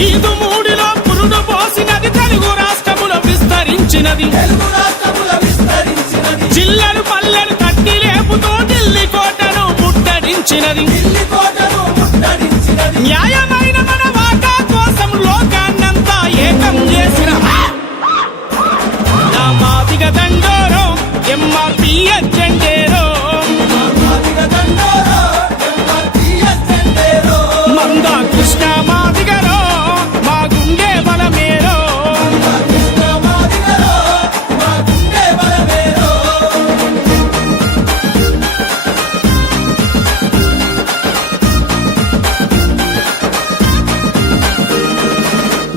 ఈదు మూడిలో పురుడు పోసినది తెలుగు రాష్ట్రములో విస్తరించినది జిల్లలు పల్లెలు కట్టి లేపుతూ ఢిల్లీ కోటను ముట్టడించినది న్యాయమైన మన వాటా కోసం లోకాన్నంతా ఏకం చేసిన నా మాదిగ దండోరో ఎంఆర్పీఎస్ జెండేరో మంద కృష్ణ మాదిగరో మా గుండె బలమేరో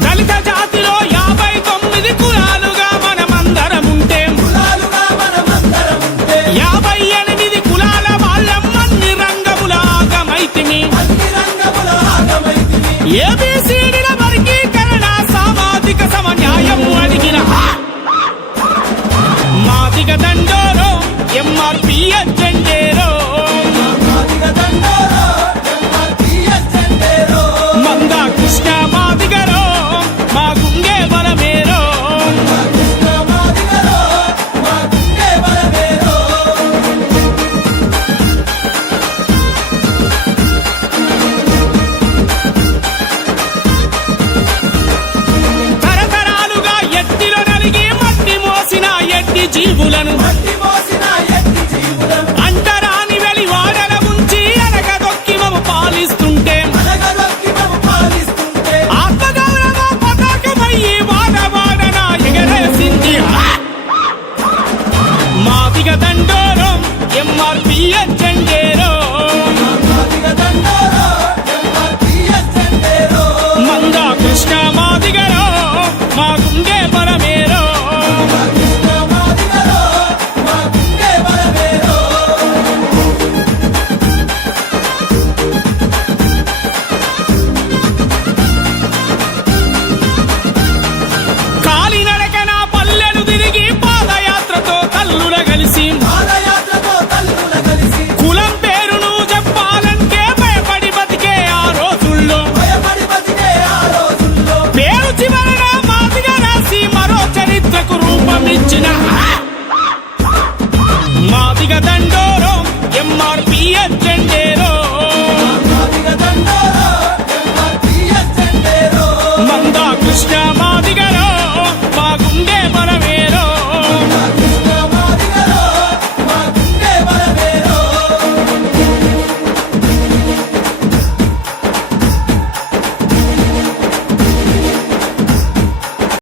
దళిత జాతిలో 59 కులాలుగా మనమందరముంటే 58 కులాల వాళ్ళం అన్ని రంగముల ఆగమైతిమి ఏబి